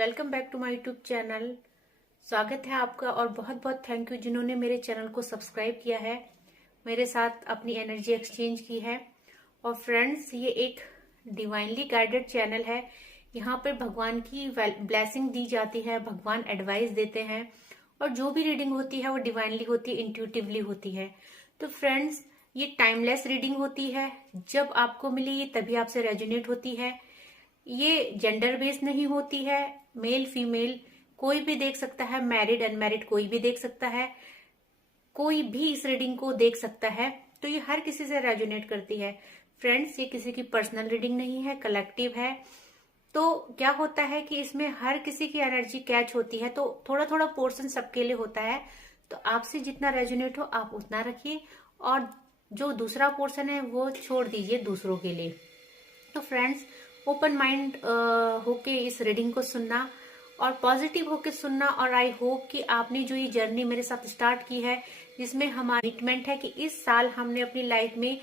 Welcome back to my YouTube channel. स्वागत है आपका और बहुत बहुत थैंक यू जिन्होंने मेरे चैनल को सब्सक्राइब किया है, मेरे साथ अपनी एनर्जी एक्सचेंज की है। और फ्रेंड्स, ये एक डिवाइनली गाइडेड चैनल है। यहाँ पर भगवान की ब्लेसिंग दी जाती है, भगवान एडवाइस देते हैं और जो भी रीडिंग होती है वो डिवाइनली होती है, इंट्यूटिवली होती है। तो फ्रेंड्स, ये टाइमलेस रीडिंग होती है। जब आपको मिली ये तभी आपसे रेजोनेट होती है। ये जेंडर बेस्ड नहीं होती है, मेल फीमेल कोई भी देख सकता है, मैरिड अनमैरिड कोई भी देख सकता है, कोई भी इस रीडिंग को देख सकता है। तो ये हर किसी से रेजोनेट करती है। फ्रेंड्स, ये किसी की पर्सनल रीडिंग नहीं है, कलेक्टिव है। तो क्या होता है कि इसमें हर किसी की एनर्जी कैच होती है, तो थोड़ा थोड़ा पोर्शन सबके लिए होता है। तो आपसे जितना रेजोनेट हो आप उतना रखिए और जो दूसरा पोर्शन है वो छोड़ दीजिए दूसरों के लिए। तो फ्रेंड्स, ओपन माइंड होके इस रीडिंग को सुनना और पॉजिटिव होके सुनना। और आई होप कि आपने जो ये जर्नी मेरे साथ स्टार्ट की है, जिसमें हमारा कमिटमेंट है कि इस साल हमने अपनी लाइफ में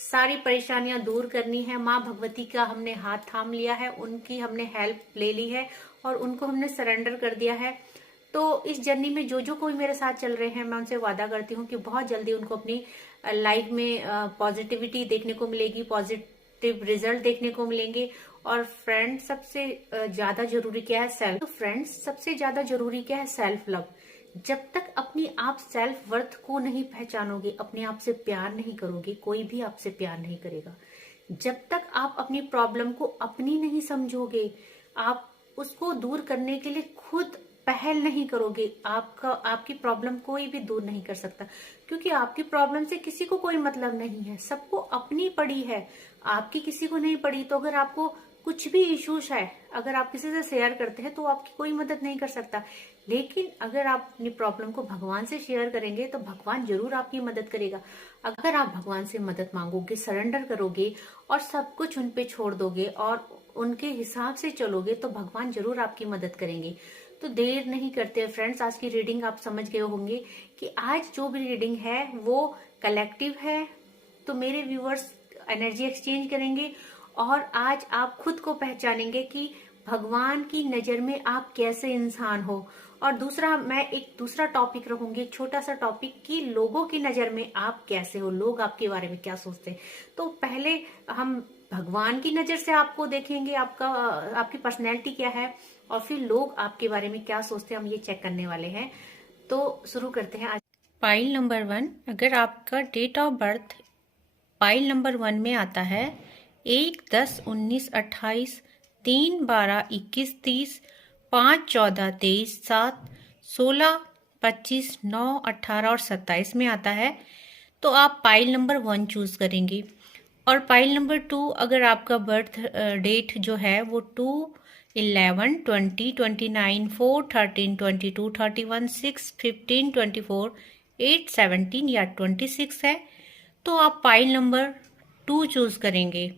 सारी परेशानियां दूर करनी है। माँ भगवती का हमने हाथ थाम लिया है, उनकी हमने हेल्प ले ली है और उनको हमने सरेंडर कर दिया है। तो इस जर्नी में जो जो कोई मेरे साथ चल रहे हैं, मैं उनसे वादा करती हूँ कि बहुत जल्दी उनको अपनी लाइफ में पॉजिटिविटी देखने को मिलेगी, पॉजिटिव रिजल्ट देखने को मिलेंगे। और फ्रेंड्स, सबसे ज्यादा जरूरी क्या है? सेल्फ। तो फ्रेंड्स, सबसे ज्यादा जरूरी क्या है? Self love. जब तक अपनी आप सेल्फ वर्थ को नहीं पहचानोगे, अपने आप से प्यार नहीं करोगे, कोई भी आपसे प्यार नहीं करेगा। जब तक आप अपनी प्रॉब्लम को अपनी नहीं समझोगे, आप उसको दूर करने के लिए खुद पहल नहीं करोगे, आपकी प्रॉब्लम कोई भी दूर नहीं कर सकता। क्योंकि आपकी प्रॉब्लम से किसी को कोई मतलब नहीं है, सबको अपनी पड़ी है, आपकी किसी को नहीं पड़ी। तो अगर आपको कुछ भी इश्यूज है, अगर आप किसी से शेयर करते हैं तो आपकी कोई मदद नहीं कर सकता। लेकिन अगर आप अपनी प्रॉब्लम को भगवान से शेयर करेंगे तो भगवान जरूर आपकी मदद करेगा। अगर आप भगवान से मदद मांगोगे, सरेंडर करोगे और सब कुछ उन पे छोड़ दोगे और उनके हिसाब से चलोगे तो भगवान जरूर आपकी मदद करेंगे। तो देर नहीं करते फ्रेंड्स, आज की रीडिंग आप समझ गए होंगे कि आज जो भी रीडिंग है वो कलेक्टिव है। तो मेरे व्यूअर्स एनर्जी एक्सचेंज करेंगे और आज आप खुद को पहचानेंगे कि भगवान की नजर में आप कैसे इंसान हो। और दूसरा, मैं एक दूसरा टॉपिक रखूंगी, एक छोटा सा टॉपिक, कि लोगों की नजर में आप कैसे हो, लोग आपके बारे में क्या सोचते हैं। तो पहले हम भगवान की नजर से आपको देखेंगे, आपकी पर्सनैलिटी क्या है, और फिर लोग आपके बारे में क्या सोचते हैं, हम ये चेक करने वाले हैं। तो शुरू करते हैं आज। पाइल नंबर 1, अगर आपका डेट ऑफ बर्थ पाइल नंबर 1 में आता है 1, 10, 19, 28, 3, 12, 21, 30, 5, 14, 23, 7, 16, 25, 9, 18 और 27 में आता है, तो आप पाइल नंबर 1 चूज करेंगे। और पाइल नंबर 2, अगर आपका बर्थ डेट जो है वो 2, 11, 20, 29, 4, 13, 22, 31, 6, 15, 24, 8, 17 या 26 है, तो आप पाइल नंबर 2 चूज करेंगे।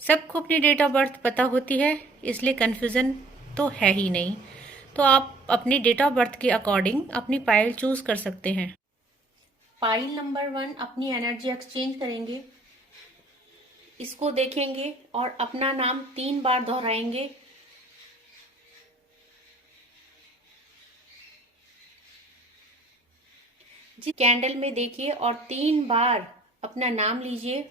सबको अपनी डेट ऑफ बर्थ पता होती है, इसलिए कंफ्यूजन तो है ही नहीं। तो आप अपनी डेट ऑफ बर्थ के अकॉर्डिंग अपनी पाइल चूज कर सकते हैं। पाइल नंबर 1 अपनी एनर्जी एक्सचेंज करेंगे, इसको देखेंगे और अपना नाम 3 बार दोहराएंगे। जी, कैंडल में देखिए और 3 बार अपना नाम लीजिए।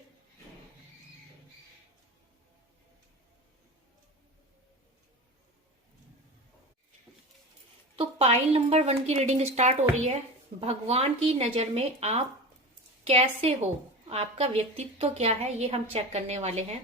तो पाइल नंबर 1 की रीडिंग स्टार्ट हो रही है। भगवान की नजर में आप कैसे हो, आपका व्यक्तित्व क्या है, ये हम चेक करने वाले हैं।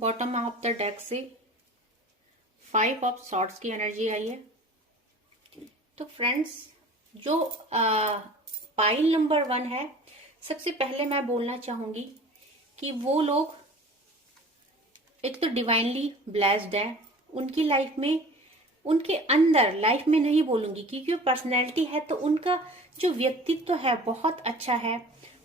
बॉटम ऑफ द डेक से 5 ऑफ सॉर्ड्स की एनर्जी आई है। तो फ्रेंड्स, जो पाइल नंबर 1 है, सबसे पहले मैं बोलना चाहूंगी कि वो लोग एक तो डिवाइनली ब्लेस्ड है। उनकी लाइफ में, उनके अंदर, लाइफ में नहीं बोलूंगी क्योंकि वो पर्सनैलिटी है, तो उनका जो व्यक्तित्व है बहुत अच्छा है।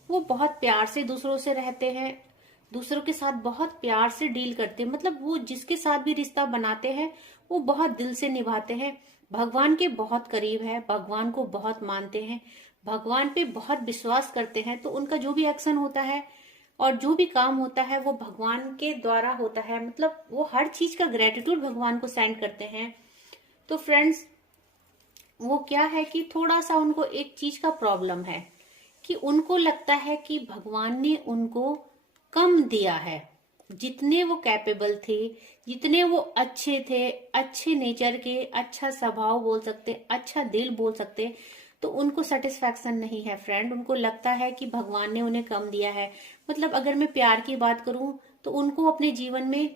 वो बहुत प्यार से दूसरों से रहते हैं, दूसरों के साथ बहुत प्यार से डील करते हैं। मतलब वो जिसके साथ भी रिश्ता बनाते हैं वो बहुत दिल से निभाते हैं। भगवान के बहुत करीब है, भगवान को बहुत मानते हैं, भगवान पे बहुत विश्वास करते हैं। तो उनका जो भी एक्शन होता है और जो भी काम होता है वो भगवान के द्वारा होता है। मतलब वो हर चीज का ग्रेटिट्यूड भगवान को सेंड करते हैं। तो फ्रेंड्स, वो क्या है कि थोड़ा सा उनको एक चीज का प्रॉब्लम है कि उनको लगता है कि भगवान ने उनको कम दिया है। जितने वो कैपेबल थे, जितने वो अच्छे थे, अच्छे नेचर के, अच्छा स्वभाव बोल सकते, अच्छा दिल बोल सकते, तो उनको सेटिस्फैक्शन नहीं है फ्रेंड। उनको लगता है कि भगवान ने उन्हें कम दिया है। मतलब अगर मैं प्यार की बात करूं तो उनको अपने जीवन में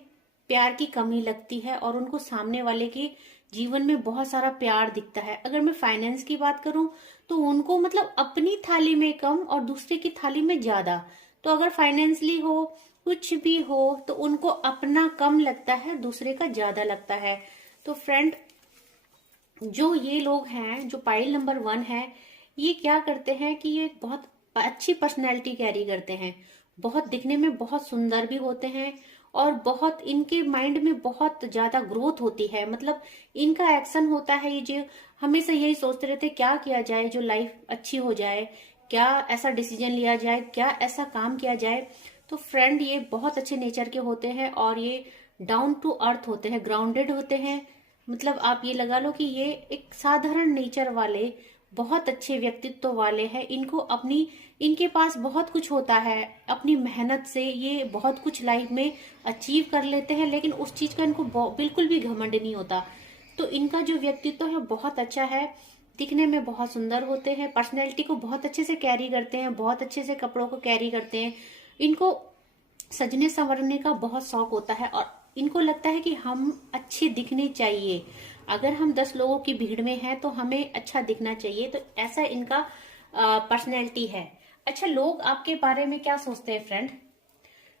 प्यार की कमी लगती है और उनको सामने वाले के जीवन में बहुत सारा प्यार दिखता है। अगर मैं फाइनेंस की बात करूं तो उनको मतलब अपनी थाली में कम और दूसरे की थाली में ज्यादा। तो अगर फाइनेंशियली हो, कुछ भी हो, तो उनको अपना कम लगता है, दूसरे का ज्यादा लगता है। तो फ्रेंड, जो ये लोग हैं, जो पाइल नंबर 1 है, ये क्या करते हैं कि ये बहुत अच्छी पर्सनैलिटी कैरी करते हैं। बहुत दिखने में बहुत सुंदर भी होते हैं और बहुत इनके माइंड में बहुत ज्यादा ग्रोथ होती है। मतलब इनका एक्शन होता है, ये जो हमेशा यही सोचते रहते क्या किया जाए जो लाइफ अच्छी हो जाए, क्या ऐसा डिसीजन लिया जाए, क्या ऐसा काम किया जाए। तो फ्रेंड, ये बहुत अच्छे नेचर के होते हैं और ये डाउन टू अर्थ होते हैं, ग्राउंडेड होते हैं। मतलब आप ये लगा लो कि ये एक साधारण नेचर वाले, बहुत अच्छे व्यक्तित्व वाले हैं। इनको अपनी, इनके पास बहुत कुछ होता है, अपनी मेहनत से ये बहुत कुछ लाइफ में अचीव कर लेते हैं, लेकिन उस चीज का इनको बिल्कुल भी घमंड नहीं होता। तो इनका जो व्यक्तित्व है बहुत अच्छा है, दिखने में बहुत सुंदर होते हैं, पर्सनैलिटी को बहुत अच्छे से कैरी करते हैं, बहुत अच्छे से कपड़ों को कैरी करते हैं। इनको सजने संवरने का बहुत शौक होता है और इनको लगता है कि हम अच्छे दिखने चाहिए। अगर हम 10 लोगों की भीड़ में हैं तो हमें अच्छा दिखना चाहिए। तो ऐसा इनका पर्सनैलिटी है। अच्छा, लोग आपके बारे में क्या सोचते हैं फ्रेंड?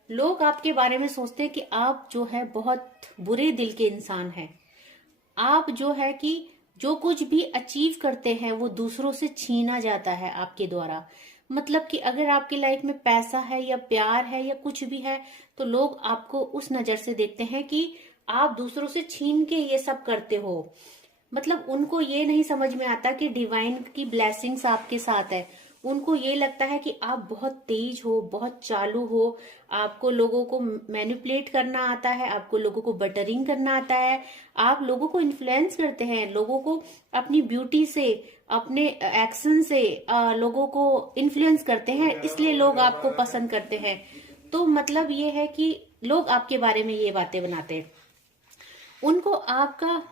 लोग आपके बारे में सोचते हैं कि आप जो है बहुत बुरे दिल के इंसान हैं। आप जो है कि जो कुछ भी अचीव करते हैं वो दूसरों से छीना जाता है आपके द्वारा। मतलब कि अगर आपकी लाइफ में पैसा है या प्यार है या कुछ भी है तो लोग आपको उस नजर से देखते हैं कि आप दूसरों से छीन के ये सब करते हो। मतलब उनको ये नहीं समझ में आता कि डिवाइन की ब्लेसिंग्स आपके साथ है। उनको ये लगता है कि आप बहुत तेज हो, बहुत चालू हो, आपको लोगों को मैनिपुलेट करना आता है, आपको लोगों को बटरिंग करना आता है, आप लोगों को इन्फ्लुएंस करते हैं, लोगों को अपनी ब्यूटी से, अपने एक्शन से लोगों को इन्फ्लुएंस करते हैं, इसलिए लोग आपको पसंद करते हैं। तो मतलब ये है कि लोग आपके बारे में ये बातें बनाते हैं। उनको आपका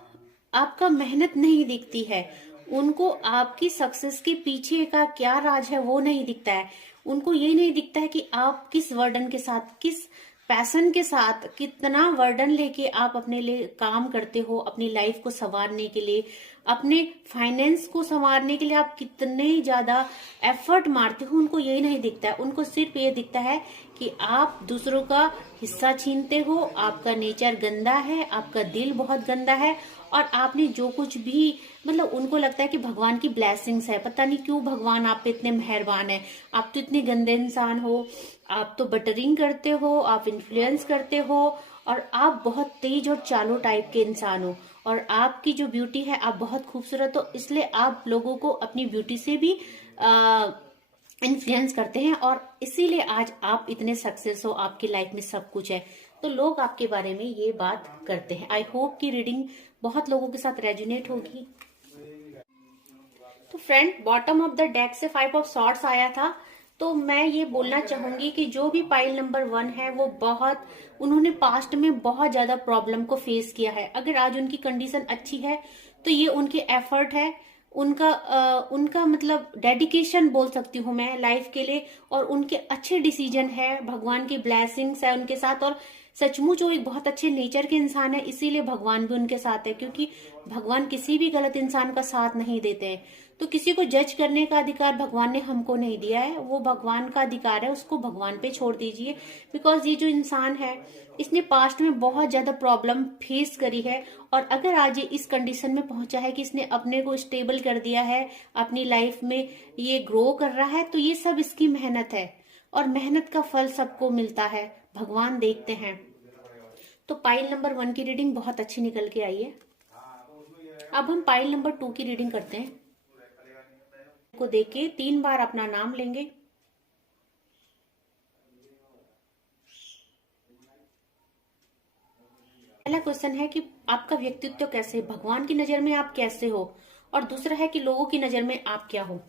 आपका मेहनत नहीं दिखती है, उनको आपकी सक्सेस के पीछे का क्या राज है वो नहीं दिखता है। उनको ये नहीं दिखता है कि आप किस वर्डन के साथ, किस पैशन के साथ, कितना वर्डन लेके आप अपने लिए काम करते हो, अपनी लाइफ को संवारने के लिए, अपने फाइनेंस को संवारने के लिए आप कितने ज्यादा एफर्ट मारते हो। उनको यही नहीं दिखता है। उनको सिर्फ ये दिखता है कि आप दूसरों का हिस्सा छीनते हो, आपका नेचर गंदा है, आपका दिल बहुत गंदा है और आपने जो कुछ भी, मतलब उनको लगता है कि भगवान की ब्लेसिंग्स है। पता नहीं क्यों भगवान आप पे इतने मेहरबान है। आप तो इतने गंदे इंसान हो, आप तो बटरिंग करते हो, आप इन्फ्लुएंस करते हो और आप बहुत तेज और चालू टाइप के इंसान हो और आपकी जो ब्यूटी है, आप बहुत खूबसूरत हो, इसलिए आप लोगों को अपनी ब्यूटी से भी इन्फ्लुएंस करते हैं और इसीलिए आज आप इतने सक्सेस हो, आपकी लाइफ में सब कुछ है। तो लोग आपके बारे में ये बात करते हैं। आई होप कि रीडिंग बहुत लोगों के साथ रेजोनेट होगी। तो friend, bottom of the deck से 5 ऑफ सॉर्ड्स आया था। तो मैं ये बोलना चाहूंगी कि जो भी पाइल नंबर 1 है वो बहुत, उन्होंने पास्ट में बहुत ज्यादा प्रॉब्लम को फेस किया है। अगर आज उनकी कंडीशन अच्छी है तो ये उनके एफर्ट है, उनका मतलब डेडिकेशन बोल सकती हूँ मैं लाइफ के लिए, और उनके अच्छे डिसीजन है, भगवान की ब्लेसिंग्स है उनके साथ और सचमुच वो एक बहुत अच्छे नेचर के इंसान है, इसीलिए भगवान भी उनके साथ है, क्योंकि भगवान किसी भी गलत इंसान का साथ नहीं देते हैं। तो किसी को जज करने का अधिकार भगवान ने हमको नहीं दिया है, वो भगवान का अधिकार है, उसको भगवान पे छोड़ दीजिए। बिकॉज ये जो इंसान है, इसने पास्ट में बहुत ज्यादा प्रॉब्लम फेस करी है, और अगर आज ये इस कंडीशन में पहुंचा है कि इसने अपने को स्टेबल कर दिया है, अपनी लाइफ में ये ग्रो कर रहा है, तो ये सब इसकी मेहनत है, और मेहनत का फल सबको मिलता है, भगवान देखते हैं। तो पाइल नंबर 1 की रीडिंग बहुत अच्छी निकल के आई है। अब हम पाइल नंबर 2 की रीडिंग करते हैं। को देके 3 बार अपना नाम लेंगे। पहला क्वेश्चन है कि आपका व्यक्तित्व कैसे, भगवान की नजर में आप कैसे हो, और दूसरा है कि लोगों की नजर में आप क्या हो।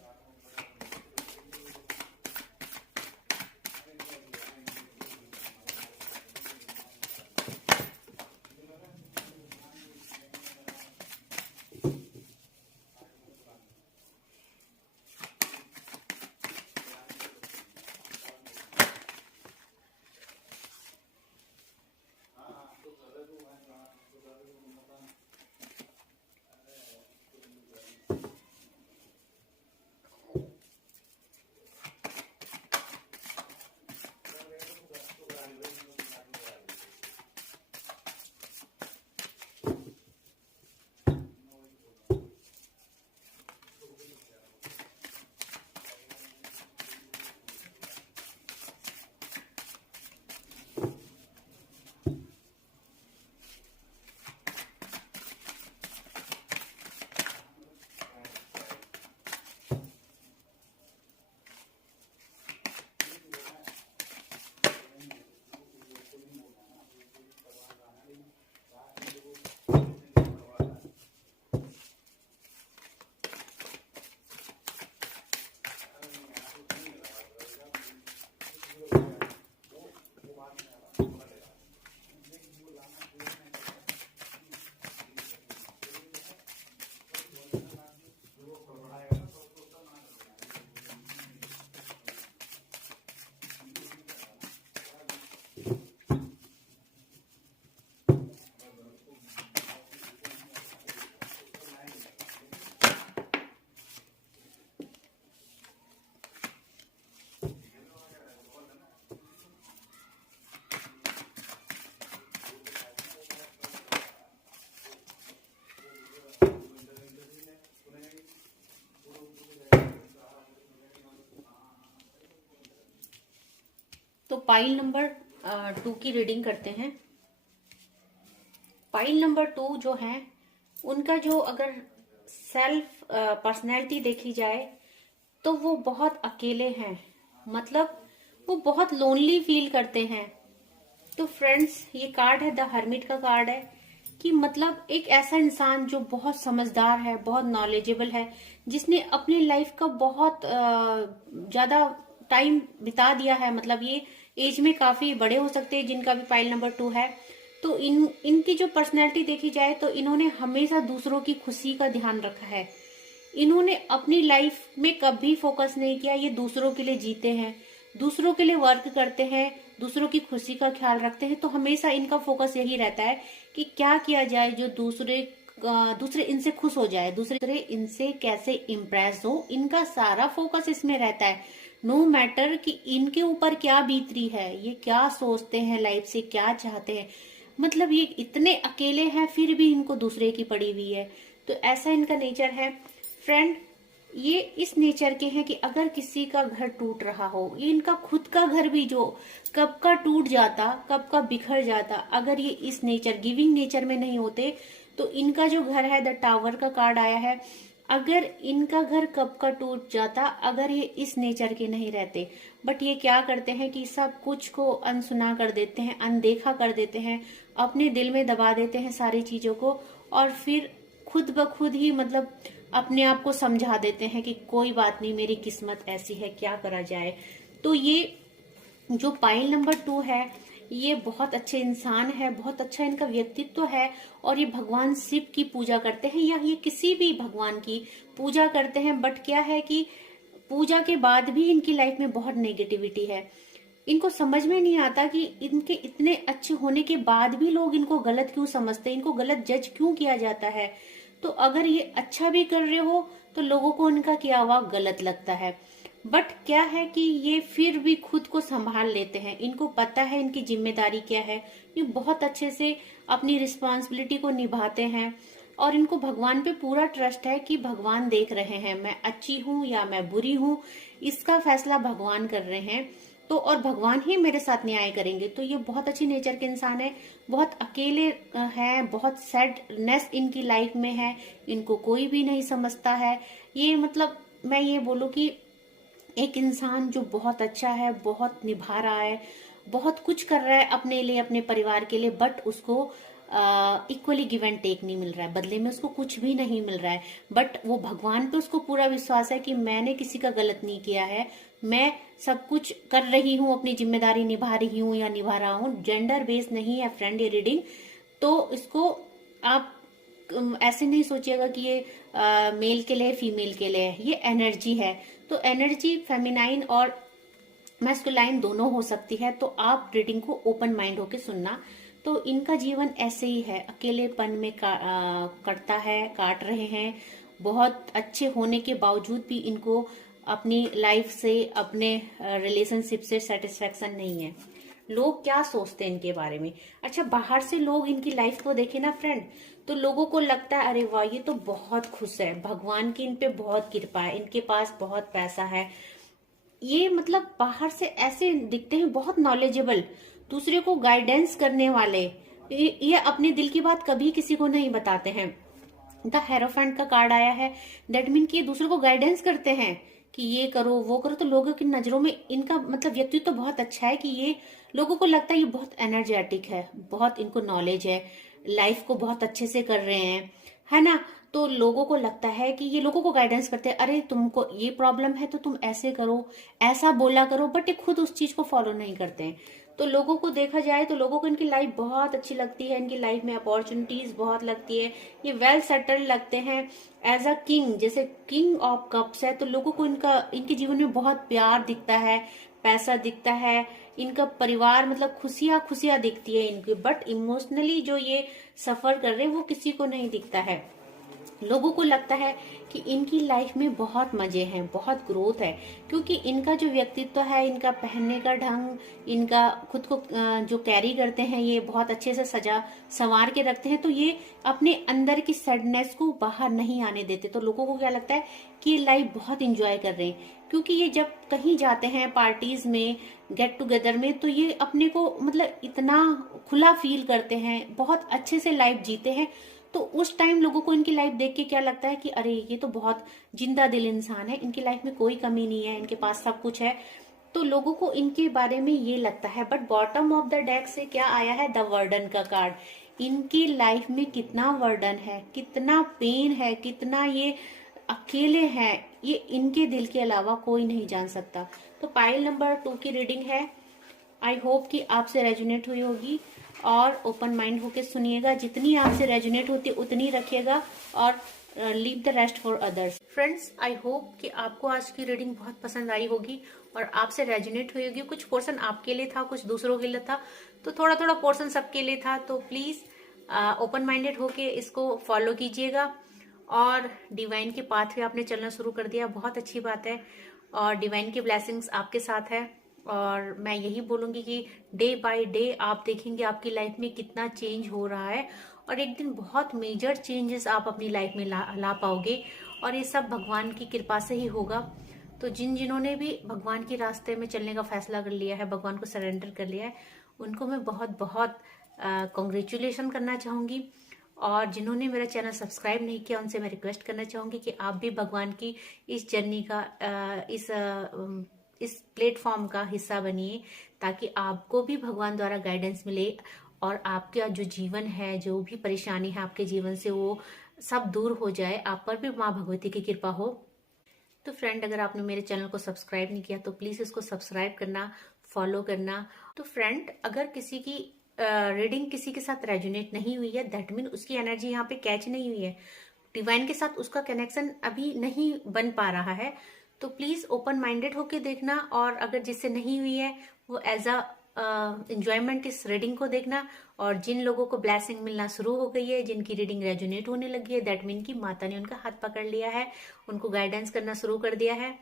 तो पाइल नंबर 2 की रीडिंग करते हैं। पाइल नंबर 2 जो है, उनका जो अगर सेल्फ पर्सनैलिटी देखी जाए तो वो बहुत अकेले हैं, मतलब वो बहुत लोनली फील करते हैं। तो फ्रेंड्स, ये कार्ड है, द हर्मिट का कार्ड है, कि मतलब एक ऐसा इंसान जो बहुत समझदार है, बहुत नॉलेजेबल है, जिसने अपनी लाइफ का बहुत ज्यादा टाइम बिता दिया है, मतलब ये एज में काफी बड़े हो सकते हैं जिनका भी पाइल नंबर 2 है। तो इनकी जो पर्सनैलिटी देखी जाए तो इन्होंने हमेशा दूसरों की खुशी का ध्यान रखा है। इन्होंने अपनी लाइफ में कभी फोकस नहीं किया, ये दूसरों के लिए जीते हैं, दूसरों के लिए वर्क करते हैं, दूसरों की खुशी का ख्याल रखते हैं। तो हमेशा इनका फोकस यही रहता है कि क्या किया जाए जो दूसरे इनसे खुश हो जाए, दूसरे इनसे कैसे इम्प्रेस हो, इनका सारा फोकस इसमें रहता है। नो मैटर कि इनके ऊपर क्या बीत रही है, ये क्या सोचते हैं, लाइफ से क्या चाहते हैं, मतलब ये इतने अकेले हैं फिर भी इनको दूसरे की पड़ी हुई है। तो ऐसा इनका नेचर है। फ्रेंड, ये इस नेचर के हैं कि अगर किसी का घर टूट रहा हो, ये इनका खुद का घर भी जो कब का टूट जाता, कब का बिखर जाता, अगर ये इस नेचर गिविंग नेचर में नहीं होते, तो इनका जो घर है, द टावर का कार्ड आया है, अगर इनका घर कब का टूट जाता अगर ये इस नेचर के नहीं रहते। बट ये क्या करते हैं कि सब कुछ को अनसुना कर देते हैं, अनदेखा कर देते हैं, अपने दिल में दबा देते हैं सारी चीजों को, और फिर खुद ब खुद ही मतलब अपने आप को समझा देते हैं कि कोई बात नहीं, मेरी किस्मत ऐसी है, क्या करा जाए। तो ये जो पाइल नंबर 2 है, ये बहुत अच्छे इंसान है, बहुत अच्छा इनका व्यक्तित्व है, और ये भगवान शिव की पूजा करते हैं या ये किसी भी भगवान की पूजा करते हैं। बट क्या है कि पूजा के बाद भी इनकी लाइफ में बहुत नेगेटिविटी है। इनको समझ में नहीं आता कि इनके इतने अच्छे होने के बाद भी लोग इनको गलत क्यों समझते हैं, इनको गलत जज क्यों किया जाता है। तो अगर ये अच्छा भी कर रहे हो तो लोगों को इनका किया हुआ गलत लगता है। बट क्या है कि ये फिर भी खुद को संभाल लेते हैं, इनको पता है इनकी जिम्मेदारी क्या है, ये बहुत अच्छे से अपनी रिस्पॉन्सिबिलिटी को निभाते हैं। और इनको भगवान पे पूरा ट्रस्ट है कि भगवान देख रहे हैं मैं अच्छी हूँ या मैं बुरी हूँ, इसका फैसला भगवान कर रहे हैं। तो और भगवान ही मेरे साथ न्याय करेंगे। तो ये बहुत अच्छी नेचर के इंसान है, बहुत अकेले हैं, बहुत सैडनेस इनकी लाइफ में है, इनको कोई भी नहीं समझता है। ये मतलब मैं ये बोलूँ कि एक इंसान जो बहुत अच्छा है, बहुत निभा रहा है, बहुत कुछ कर रहा है अपने लिए, अपने परिवार के लिए, बट उसको इक्वली गिव एंड टेक नहीं मिल रहा है, बदले में उसको कुछ भी नहीं मिल रहा है। बट वो भगवान पे उसको पूरा विश्वास है कि मैंने किसी का गलत नहीं किया है, मैं सब कुछ कर रही हूँ, अपनी जिम्मेदारी निभा रही हूँ या निभा रहा हूँ। जेंडर बेस्ड नहीं है फ्रेंड ये रीडिंग, तो इसको आप ऐसे नहीं सोचिएगा कि ये मेल के लिए फीमेल के लिए है, ये एनर्जी है। तो एनर्जी फेमिनाइन और मैस्कुलाइन दोनों हो सकती है। तो आप रीडिंग को ओपन माइंड होके सुनना। तो इनका जीवन ऐसे ही है, अकेलेपन में कटता है, काट रहे हैं। बहुत अच्छे होने के बावजूद भी इनको अपनी लाइफ से, अपने रिलेशनशिप से सेटिस्फेक्शन नहीं है। लोग क्या सोचते हैं इनके बारे में। अच्छा, बाहर से लोग इनकी लाइफ को देखे ना फ्रेंड, तो लोगों को लगता है अरे वाह ये तो बहुत खुश है, भगवान की इन पे बहुत कृपा है, इनके पास बहुत पैसा है। ये मतलब बाहर से ऐसे दिखते हैं, बहुत नॉलेजेबल, दूसरे को गाइडेंस करने वाले। ये अपने दिल की बात कभी किसी को नहीं बताते हैं। द हेरोफेंट का कार्ड आया है, दैट मीन कि ये दूसरे को गाइडेंस करते हैं कि ये करो वो करो। तो लोगों की नजरों में इनका मतलब व्यक्तित्व तो बहुत अच्छा है कि ये लोगों को लगता है ये बहुत एनर्जेटिक है, बहुत इनको नॉलेज है, लाइफ को बहुत अच्छे से कर रहे हैं, है ना। तो लोगों को लगता है कि ये लोगों को गाइडेंस करते हैं, अरे तुमको ये प्रॉब्लम है तो तुम ऐसे करो, ऐसा बोला करो, बट ये खुद उस चीज को फॉलो नहीं करते हैं। तो लोगों को देखा जाए तो लोगों को इनकी लाइफ बहुत अच्छी लगती है, इनकी लाइफ में अपॉर्चुनिटीज बहुत लगती है, ये वेल सेटल्ड लगते हैं एज अ किंग, जैसे किंग ऑफ कप्स है। तो लोगों को इनके जीवन में बहुत प्यार दिखता है, पैसा दिखता है, इनका परिवार मतलब खुशियां खुशियां दिखती है इनकी। बट इमोशनली जो ये सफर कर रहे हैं वो किसी को नहीं दिखता है। लोगों को लगता है कि इनकी लाइफ में बहुत मजे हैं, बहुत ग्रोथ है, क्योंकि इनका जो व्यक्तित्व है, इनका पहनने का ढंग, इनका खुद को जो कैरी करते हैं, ये बहुत अच्छे से सजा संवार के रखते हैं। तो ये अपने अंदर की सैडनेस को बाहर नहीं आने देते। तो लोगों को क्या लगता है कि ये लाइफ बहुत इंजॉय कर रहे हैं, क्योंकि ये जब कहीं जाते हैं पार्टीज में, गेट टुगेदर में, तो ये अपने को मतलब इतना खुला फील करते हैं, बहुत अच्छे से लाइफ जीते हैं। तो उस टाइम लोगों को इनकी लाइफ देख के क्या लगता है कि अरे ये तो बहुत जिंदा दिल इंसान है, इनकी लाइफ में कोई कमी नहीं है, इनके पास सब कुछ है। तो लोगों को इनके बारे में ये लगता है। But bottom of the deck से क्या आया है, द वर्डन का कार्ड। इनकी लाइफ में कितना वर्डन है, कितना पेन है, कितना ये अकेले हैं, ये इनके दिल के अलावा कोई नहीं जान सकता। तो पाइल नंबर 2 की रीडिंग है। आई होप कि आपसे रेजोनेट हुई होगी, और ओपन माइंड होके सुनिएगा, जितनी आपसे रेजोनेट होती उतनी रखिएगा, और leave the rest for others. Friends, I hope कि आपको आज की रीडिंग बहुत पसंद आई होगी और आपसे रेजोनेट हुई होगी। कुछ पोर्शन आपके लिए था, कुछ दूसरों के लिए था, तो थोड़ा थोड़ा पोर्शन सबके लिए था। तो प्लीज ओपन माइंडेड होके इसको फॉलो कीजिएगा। और डिवाइन के पाथ पे आपने चलना शुरू कर दिया, बहुत अच्छी बात है, और डिवाइन की ब्लेसिंग्स आपके साथ है। और मैं यही बोलूंगी कि डे बाय डे आप देखेंगे आपकी लाइफ में कितना चेंज हो रहा है, और एक दिन बहुत मेजर चेंजेस आप अपनी लाइफ में ला पाओगे, और ये सब भगवान की कृपा से ही होगा। तो जिन्होंने भी भगवान के रास्ते में चलने का फैसला कर लिया है, भगवान को सरेंडर कर लिया है, उनको मैं बहुत बहुत कॉन्ग्रेचुलेशन करना चाहूंगी। और जिन्होंने मेरा चैनल सब्सक्राइब नहीं किया, उनसे मैं रिक्वेस्ट करना चाहूंगी कि आप भी भगवान की इस जर्नी का इस प्लेटफॉर्म का हिस्सा बनिए, ताकि आपको भी भगवान द्वारा गाइडेंस मिले, और आपका जो जीवन है, जो भी परेशानी है आपके जीवन से, वो सब दूर हो जाए, आप पर भी माँ भगवती की कृपा हो। तो फ्रेंड, अगर आपने मेरे चैनल को सब्सक्राइब नहीं किया तो प्लीज इसको सब्सक्राइब करना, फॉलो करना। तो फ्रेंड, अगर किसी की रीडिंग किसी के साथ रेजोनेट नहीं हुई है, दैट मीन उसकी एनर्जी यहाँ पे कैच नहीं हुई है, डिवाइन के साथ उसका कनेक्शन अभी नहीं बन पा रहा है, तो प्लीज ओपन माइंडेड होके देखना, और अगर जिससे नहीं हुई है वो एज अ एंजॉयमेंट इस रीडिंग को देखना। और जिन लोगों को ब्लेसिंग मिलना शुरू हो गई है, जिनकी रीडिंग रेजोनेट होने लगी है, दैट मीन की माता ने उनका हाथ पकड़ लिया है, उनको गाइडेंस करना शुरू कर दिया है।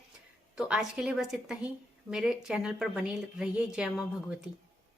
तो आज के लिए बस इतना ही। मेरे चैनल पर बने रहिए। जय मां भगवती।